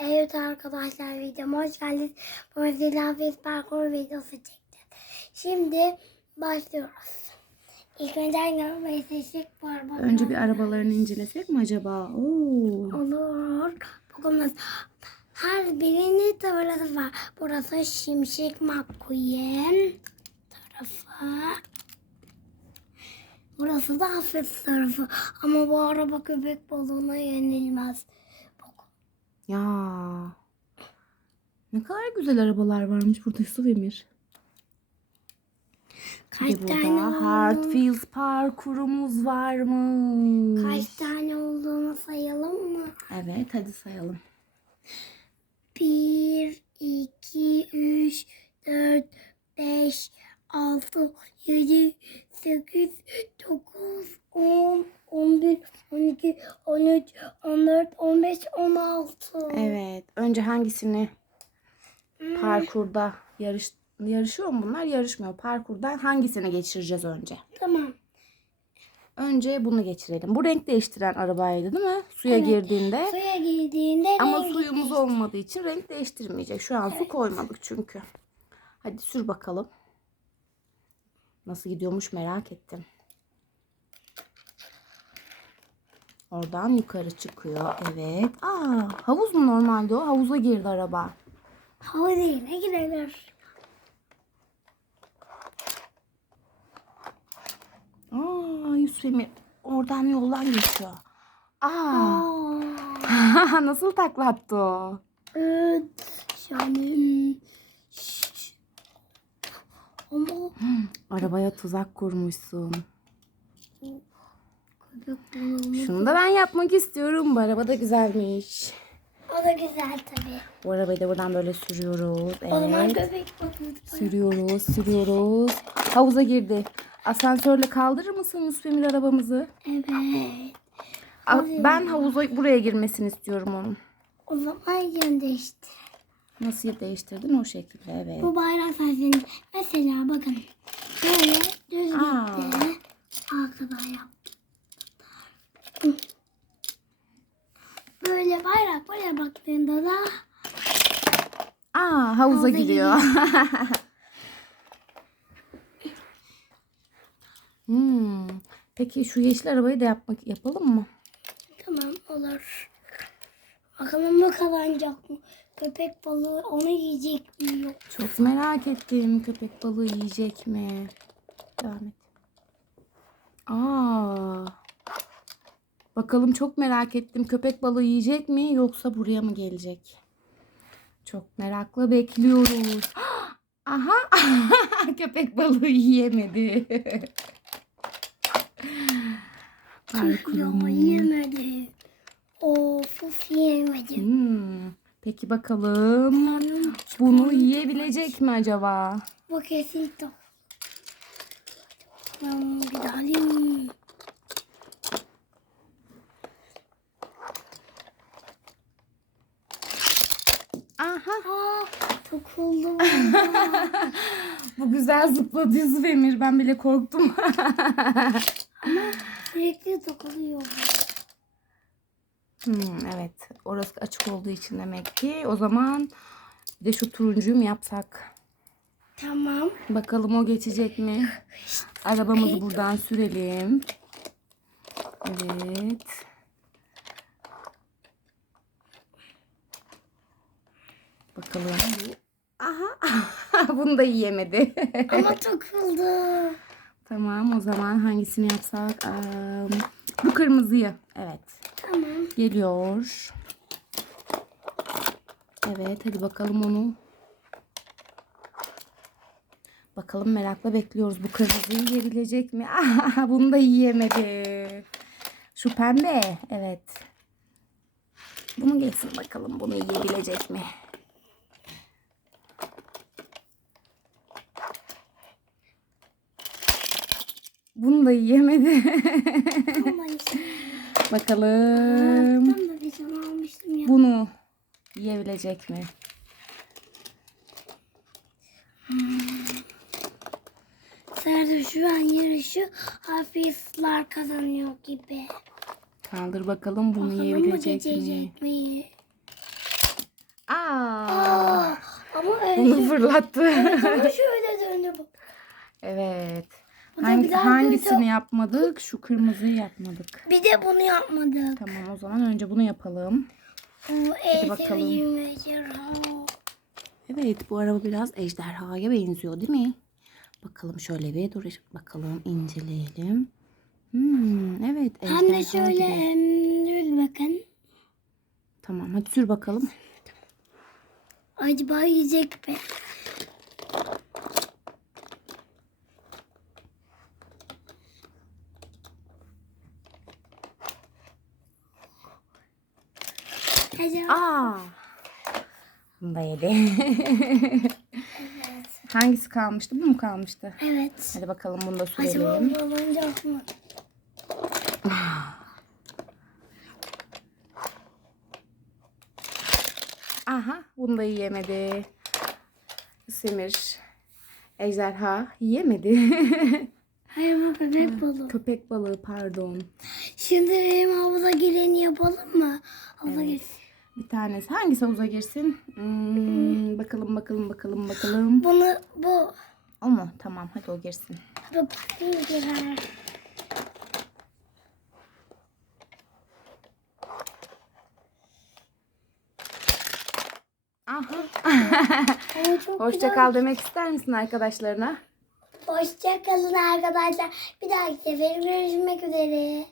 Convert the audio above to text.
Evet arkadaşlar videoma hoş geldiniz. Bu Zilafet parkur videosu çekeceğiz. Şimdi başlıyoruz. İlk önce arabayı seçtik. Önce bir arabalarını incelesek mi acaba? Oo. Olur. Bakalım her birinin tarafı var. Burası Şimşek McQueen tarafı. Burası da hafif tarafı. Ama bu araba köpek balığına yenilmez. Ya. Ne kadar güzel arabalar varmış burada Yusuf Emir. Kaç Bir de tane burada olduğunu, Hartfield parkurumuz varmış. kaç tane olduğunu sayalım mı? Evet hadi sayalım. 1, 2, 3, 4, 5, 6, 7, 8, 9, 10, 11, 12, 13, 14, 15, 16. Evet. Önce hangisini Hmm. parkurda yarış yarışıyor mu bunlar? Yarışmıyor. Parkurda hangisini geçireceğiz önce? Tamam. Önce bunu geçirelim. Bu renk değiştiren arabaydı değil mi? Suya Evet. girdiğinde. Suya girdiğinde Ama suyumuz olmadığı için renk değiştirmeyecek. Şu an su koymadık çünkü. Hadi sür bakalım. Nasıl gidiyormuş merak ettim. Oradan yukarı çıkıyor. Evet. Aa, havuz mu normalde o? Havuza girdi araba. Hava değil, ne girer? Aa, Yusuf Emir oradan yoldan geçiyor. Aa, Aa, nasıl taklattı o? evet. Yani... Şşş. Ama Arabaya tuzak kurmuşsun. Şunu da ben yapmak istiyorum. Bu araba da güzelmiş. O da güzel tabii. Bu arabayı da buradan böyle sürüyoruz. O zaman Evet. köpek. Sürüyoruz, sürüyoruz. Havuza girdi. Asansörle kaldırır mısın Yusuf Emir arabamızı? Evet. A- Ben havuza buraya girmesini istiyorum onun. O zaman yön değişti. Nasıl değiştirdin o şekilde? Evet. Bu bayrak sayesinde mesela bakın böyle düz Aa. gitti. Arkadan yaptı. Böyle bayrak buraya baktığında da Aa havuza Havuza giriyor. hmm. Peki şu yeşil arabayı da yapmak yapalım mı? tamam olur. Bakalım bu kazanacak mı? Köpek balığı onu yiyecek mi yok? Çok merak ettim köpek balığı yiyecek mi? Devam et. Aa. Bakalım çok merak ettim. Köpek balığı yiyecek mi yoksa buraya mı gelecek? Çok merakla bekliyoruz. Aha. köpek balığı yiyemedi. Ya Parkurumuz. yemedi. Of of yemedi. Hmm. Peki bakalım bunu yiyebilecek mi acaba? Bu kesin top. Ben gidelim. Aha. Bu güzel zıpladı Yusuf Emir. Ben bile korktum. Sürekli takılıyor. Hmm, evet. Orası açık olduğu için demek ki. O zaman bir de şu turuncuyu mu yapsak? Tamam. Bakalım o geçecek mi? Arabamızı buradan sürelim. Evet. Bakalım. Aha. Bunu da yiyemedi. Ama takıldı. tamam o zaman hangisini yapsak? Am, bu kırmızıyı. Evet. Tamam. Geliyor. Evet hadi bakalım onu. Bakalım merakla bekliyoruz. Bu kırmızıyı yiyebilecek mi? Ah, bunu da yiyemedi. Şu pembe. Evet. Bunu geçsin bakalım. Bunu yiyebilecek mi? Bunu da yiyemedi. Ama bakalım. Ya. Bunu yiyebilecek mi? Serde şu an yarışı hafifler kazanıyor gibi. Kaldır bakalım bunu Bakalım yiyebilecek mi? geçecek mi? Onu fırlattı. Ama şöyle döndü bu. evet. Hangi, hangisini yapmadık? Şu kırmızıyı yapmadık. Bir de bunu yapmadık. Tamam o zaman önce bunu yapalım. Bu en bakalım. Evet bu araba biraz ejderhaya benziyor değil mi? Bakalım şöyle bir dur bakalım inceleyelim. Hmm, evet ejderha Hem de şöyle em, dur bakın. Tamam hadi sür bakalım. Acaba yiyecek mi? Acaba Aa. Bunu da yedi. Hangisi kalmıştı? Bu mu kalmıştı? evet. Hadi bakalım bunu da Acaba sürelim. bu olacak mı? Aha bunu da yiyemedi. Semir. Ejderha yiyemedi. Hayır bu bebek balığı. Köpek balığı pardon. Şimdi benim havuza gireni yapalım mı? Havuza girsin. Bir tanesi hangisi havuza girsin? Hmm, bakalım bakalım bakalım bakalım. Bunu bu. O mu? Tamam hadi o girsin. Bu girer. Hoşça kal demek ister misin arkadaşlarına? Hoşça kalın arkadaşlar. Bir dahaki sefer görüşmek üzere.